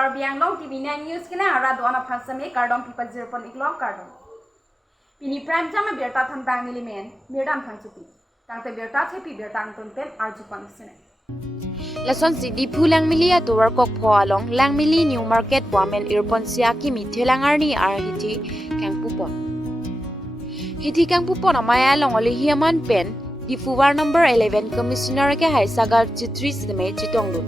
Karbi Anglong TV9 News kena arah doana pasame kardom people 0.1 kardom. Pini prime jam berta thantang milimen mirdam thangchupi. Tangte berta thepi bertang tonpen arjupang sene. Lason si dipu lang milia to work kok pho along lang mili new market women irpon sia kimi thelangarni ar hiti kang pupon. Hiti kang pupon amaya long oli hiaman pen dipu war number 11 commissioner ke hai sagar chitri sidme chitongdun.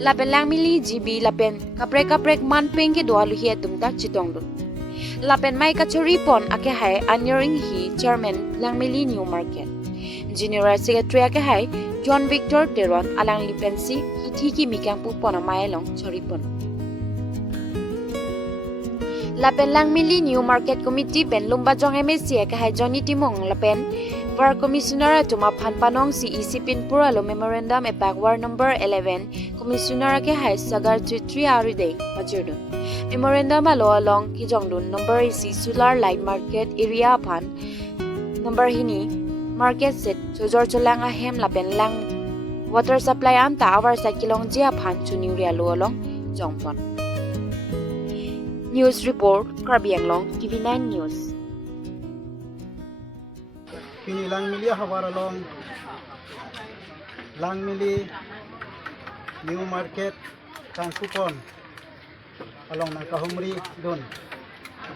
Lapen lang mili GB lapen kaprek man peng ke doalu hi tumtak chitongdun. Lapen mai kachori pon ake hai anyering hi chairman lang mili new market. General secretary ake hai John Victor Teron alang lipensi hiti ki mikang pupon amaya long chori pon. Lapen lang mili new market committee pen lumba jong MSC ake hai Johnny Timong lapen War Commissioner Tuma Panpanong CEC Pinpura lo memorandum e war number 11 Commissioner ke hai sagar 3 aride pajerdun memorandum alo along ki jongdun number is solar light market area pan number hini market set chojor cholang a hem lapen lang water supply anta our sakilong jia phan chuniuria lo along jongpon. News report Karbi Anglong TV9 News. Pini lang mili hawar along lang mili new market kang kupon along nang kahumri don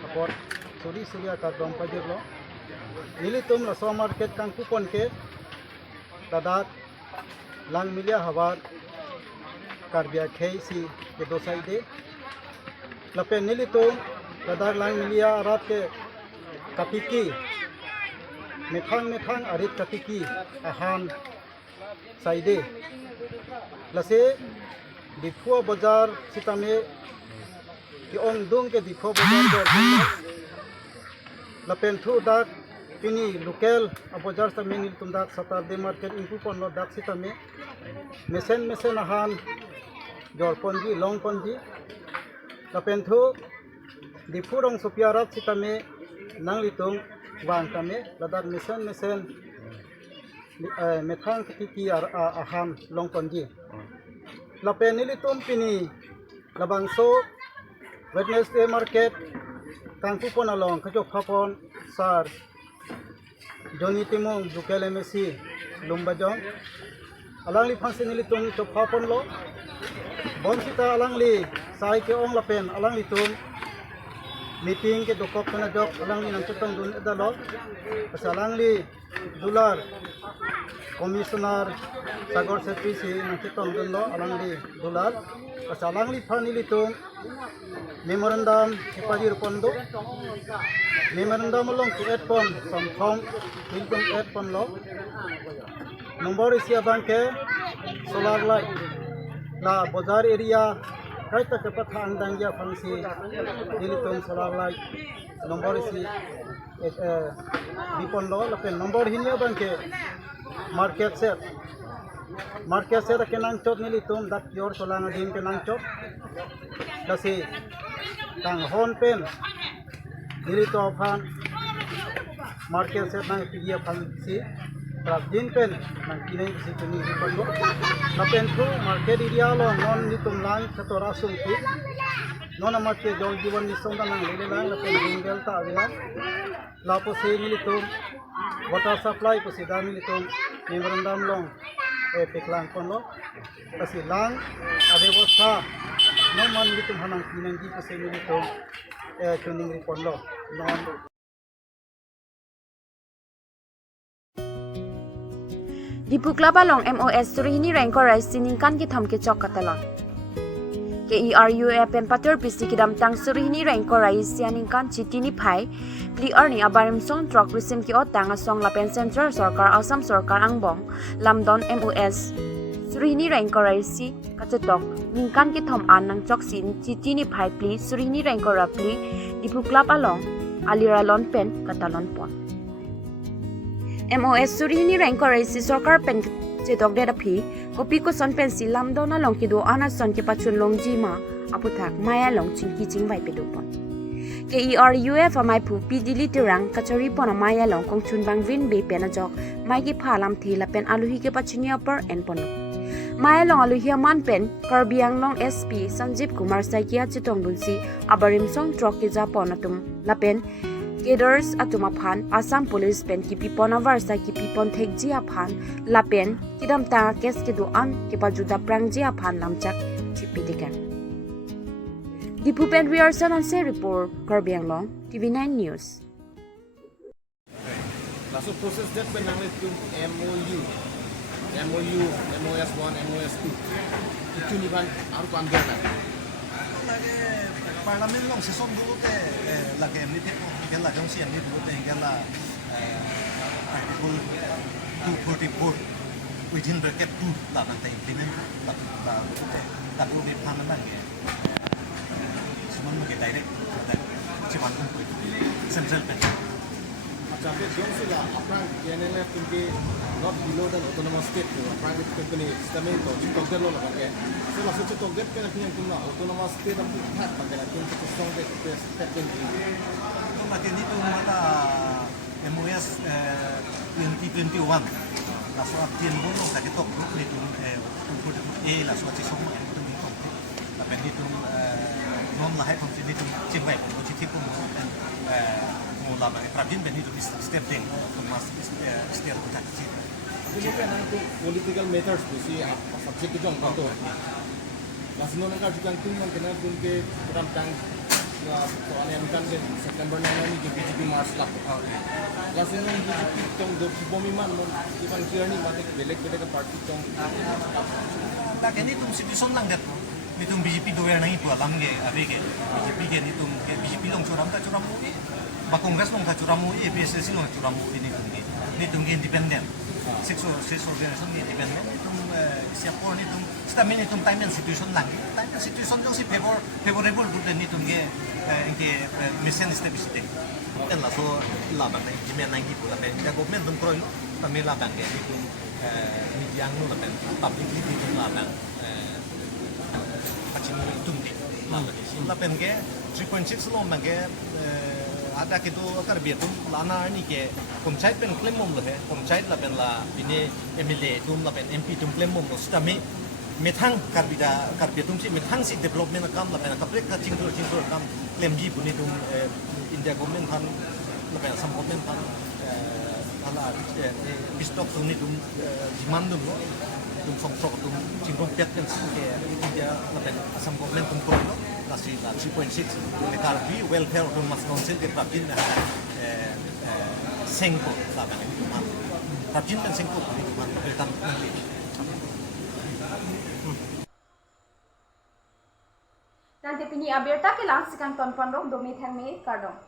kapot suri ka dom pajir lo nili tum la so market kang kupon ke dadat lang mili hawar karbia khei si ke dosai de lape nili tum dadat lang mili arat ke kapiki Methang arit katiki ahan saide lase dipho bazar sitame ki ong dung ke dipho bazar dor lapen thu dak pini local bazar sa menil tundak saturday market inpu pon lo dak sitame mesen ahan jor ponji long ponji lapen thu dipho rong sopiarat sitame nanglitung wang kami ladar mesen methang kiki aham long ponji lapen nilitum pini labang so Wednesday market kang kupon along kajok phapon sar Johnny Timong local MSC lumbajong alang li phangse nilitum chok phapon lo bonsita alang li sai ke ong lapen alang litum meeting ke dokok kana jok alang ni nang chetong dun edalo pasalang li dolar commissioner sagor secretary nang chetong dun lo alang li dolar pasalang li phani li tung memorandum ipajir pondo memorandum long to add pon som thong ilkum add pon lo number isia banke solar light la bazar area right ta kapatha andangya pangsi dilitung solar light number isi dipon lo lapen number hinya banke market set kenang chot nilitum dak yor solang din kenang chot dasi kang hon pen dilito phan market set nang pigia pangsi din pen nang kinai si tuni dipon lo lapen thu market area lo non nitum lang katora sung pi non amat ke jol jiwan ni sonda nang lele lang lapen ringel ta avila lapo se nilitum water supply ko se dami nitum memorandum long peklang pon lo kasi lang abewastha no man nitum hanang kinangi ko se nilitum tuning ripon lo non Dipukla balong MOS surihini rankor rai siningkan ki tham ke chok katalon. KERUF pen patur pisi kidam tang surihini rankor rai sianingkan chitini phai pli arni abarim song trok risim ki otang asong lapen central sarkar asam sarkar angbong lamdon MOS surihini rankor rai si kachetok ningkan ki thom an nang chok sin chitini phai pli surihini rankor ra pli dipukla balong aliralon pen katalon pon. MOS surihini rankor isi sarkar pen chetok de phi kopi ko son pen silam dona long ki do ana son ke pachun long ji ma aputhak maya long ching ki ching bai pe do pon KERUF amai phu pi dili tirang kachari pon maya long kong chun bang vin be pen jok mai ki phalam thi la pen aluhi ke pachunia per en pon Maya long alu hiaman pen Karbi Anglong SP Sanjeev Kumar Saikia Chitong Bunsi Abarim Song Trok ki Japon atum lapen Keders atumaphan Assam Police pen ki pipon avarsa ki pipon thekji aphan lapen kidam ta kes ke do an ke pajuda prangji aphan lamchak chipi dekan Dipupen Riarson on say report Karbi Anglong TV9 News. So process that when I'm to MOU, MOS 1, MOS 2. Itu ni kan harus ambil kan. Lagi parlimen long session dulu teh lagi ini teh kan lagi yang siang ini dulu teh kan lah article 244 within bracket 2 lah nanti implement lah itu teh tak perlu dipahaman lagi. Cuma mungkin direct cuma untuk central bank. Tapi jom sila apa yang nak tinggi not below dan autonomous state private company sistem itu toget lo lah kan. So lalu tu toget kan punya kuna autonomous state dan pihak bagai lagi untuk song dek step tinggi. Itu lagi ni tu mana MOS 2021 lah soal tian pun lo tak ketok grup ni tu lah soal cisong itu ni tu. Tapi ni tu non lah hai fungsi ni tu cingwai pun positif pun mula Prabin ben itu step ding mas istiar kita sih. Ini kan itu political matters tu si subjek itu yang betul. Lalu nona kan juga tu man kena pun ke tentang soal yang kan September 9 ini BJP Mars lah. Lalu nona BJP tong do bumi man iban kira ni mati belek parti tong. Tak ini tu institution lang dat. Itu BJP doyan nai pu alam ge abe ge BJP ge ni tu BJP long curam mu ge ba kongres long curam mu ge PSC long curam mu ini tu ge independent six organization ge independent itu siapa ni tu stamin itu time institution lang time institution jong si favorable buat ni tu ge mission establish deh kan lah so lah bang ni jimen nai pu lah ben government tum kroy lo kami lah bang ge itu media nu lah ben public itu lah bang tunggi, lah pengen 3.6 lo menge ada gitu terbiar tu lana ni ke komcait pen klaim mom lo he komcait lah pen lah ini MLA tu lah pen MP tu klaim mom lo stami methang karbida tu si methang si development kam lah pen kapre ka cingtur kam klaim ji pun itu India government kan lah pen Assam government kan ala bistok tu ni tu jiman tu lo tum song sok tum cingkong piat kan ke India lapen Assam government tum pro no nasi 3.6 lekar bi welfare tum mas council ke Prabin sengko lapen itu man Prabin dan sengko itu man bertan nanti Nanti pini abierta ke langsikan tonpon dong domi thang me kardong